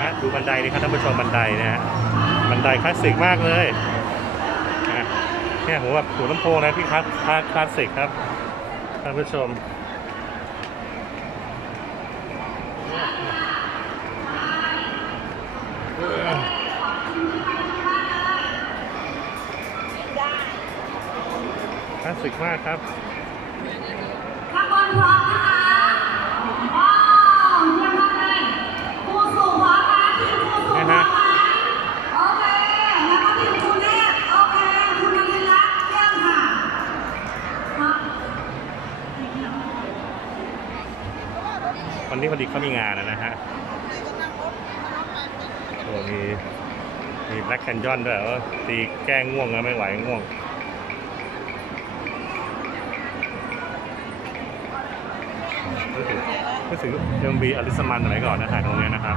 ฮะดูบันไดนี่ครับท่านผู้ชมบันไดนะฮะบันไดคลาสสิกมากเลยนะเนี่ยผมแบบหูลำโพงนะที่คลาสคลาสคลาสสิกครับท่านผู้ชมคลาสสิกมากครับ ข้างบนพร้อมนะคะว้าวเยี่ยมมากเลยครูสู่พร้อมนะทีมครูสู่พร้อมไหมโอเค แล้วก็ทีมครูเนตโอเค คุณนรินทร์รัตน์เยี่ยมค่ะครับ วันนี้พอดีเขามีงานนะฮะโอ้มีมีแบล็กแคนยอนด้วยเหรอตีแก้ง่วงนะไม่ไหวง่วงรู้สึกรู้สึกยังมีอลิสมันอะไรก่อนนะถ่ายตรงเนี้ยนะครับ